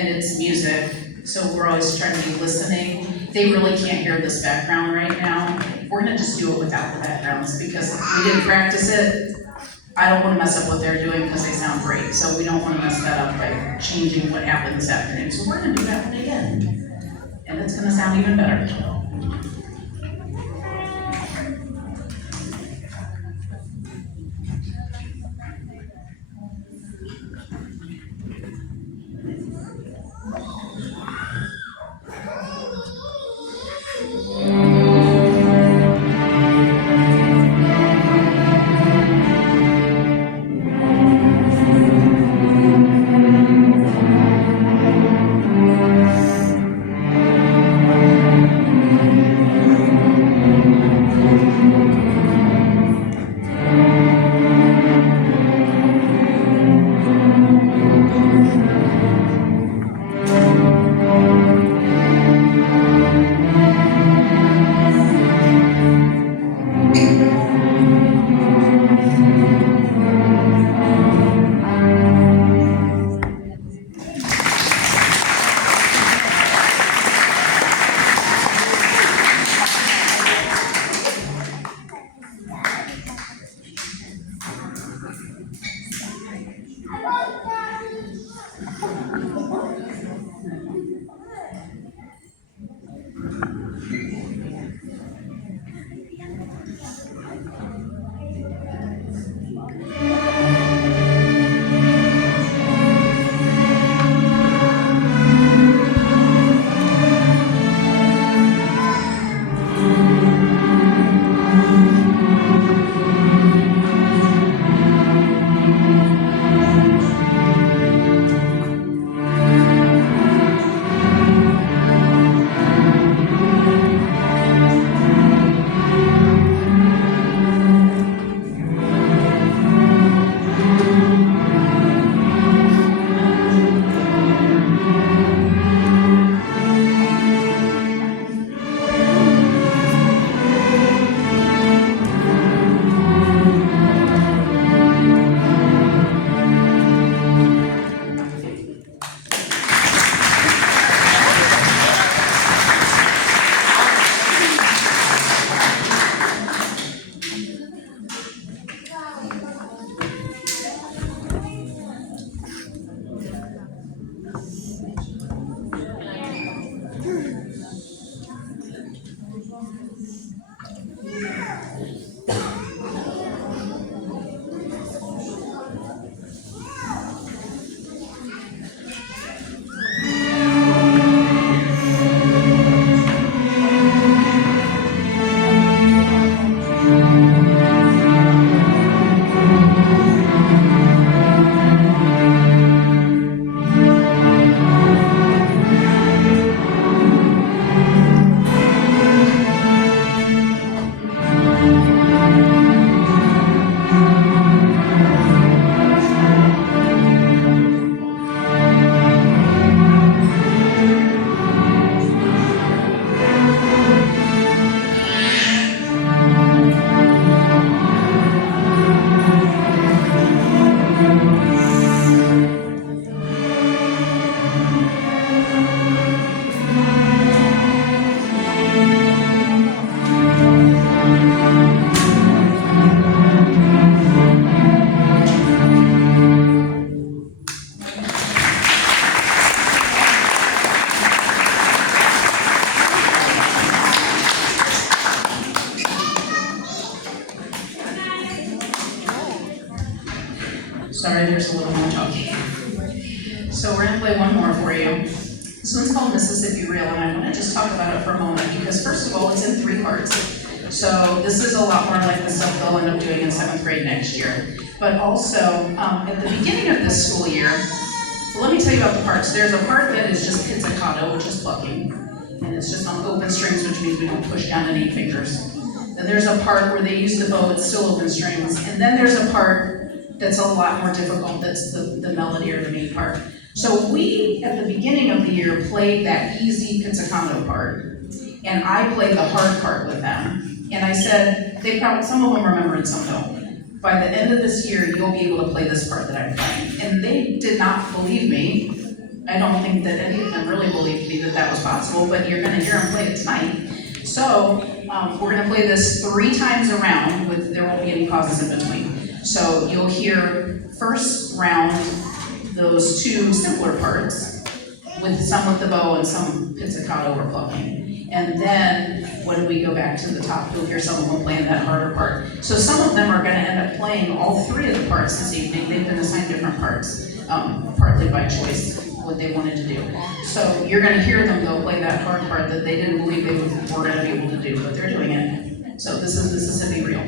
and it's music, so we're always trying to be listening. They really can't hear this background right now. We're gonna just do it without the backgrounds because we didn't practice it. I don't wanna mess up what they're doing because they sound great, so we don't wanna mess that up by changing what happened this afternoon. So we're gonna do that one again, and it's gonna sound even better. Sorry, there's a little more talking. So we're gonna play one more for you. This one's called Mississippi Reel, and I wanna just talk about it for a moment, because first of all, it's in 3 parts. So this is a lot more like the stuff they'll end up doing in 7th grade next year. But also, at the beginning of this school year, well, let me tell you about the parts. There's a part that is just pizzicato, which is plucking, and it's just on open strings, which means we don't push down any fingers. Then there's a part where they use the bow, it's still open strings, and then there's a part that's a lot more difficult, that's the melody or the main part. So we, at the beginning of the year, played that easy pizzicato part, and I played the hard part with them. And I said, some of them remember and some don't. By the end of this year, you'll be able to play this part that I'm playing. And they did not believe me. I don't think that any of them really believed me that was possible, but you're gonna hear them play it tonight. So, we're gonna play this 3 times around, there won't be any pauses in between. So you'll hear first round, those 2 simpler parts, with some with the bow and some pizzicato or plucking. And then when we go back to the top, you'll hear some of them playing that harder part. So some of them are gonna end up playing all 3 of the parts this evening. They've been assigned different parts, partly by choice, what they wanted to do. So you're gonna hear them though play that hard part that they didn't believe they were gonna be able to do, but they're doing it. So this is Mississippi Reel.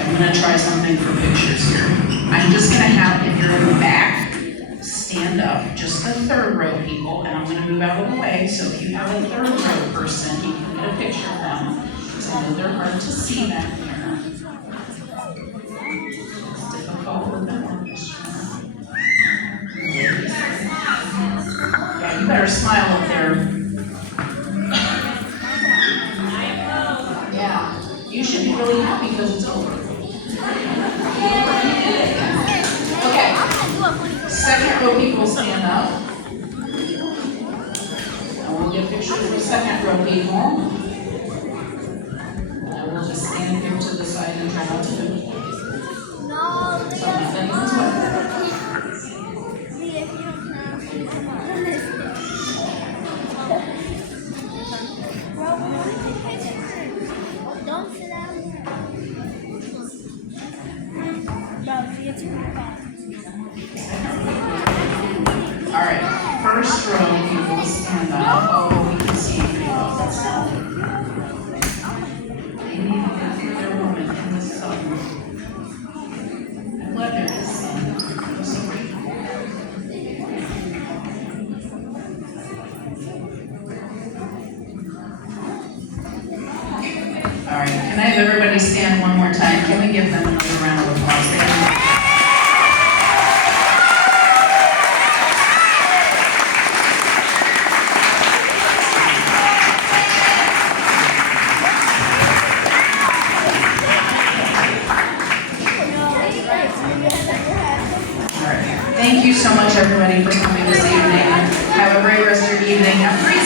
I'm gonna try something for pictures here. I'm just gonna have, if you're in the back, stand up, just the 3rd row people, and I'm gonna move out of the way, so if you have a 3rd row person, you can get a picture of them. So I know they're hard to see back there. It's difficult with that one. Yeah, you better smile up there. Yeah, you should be really happy because it's over. Okay, 2nd row people stand up. I will get pictures of the 2nd row people. I will just stand here to the side and try not to move. Don't sit down. All right, 1st row people stand up. Oh, we can see you pretty well. That's all. They need to get through their moment in the sun. I'm glad there is sun. All right, can I have everybody stand one more time? Can we give them another round of applause? Thank you so much, everybody, for coming this evening. Have a great rest of your evening.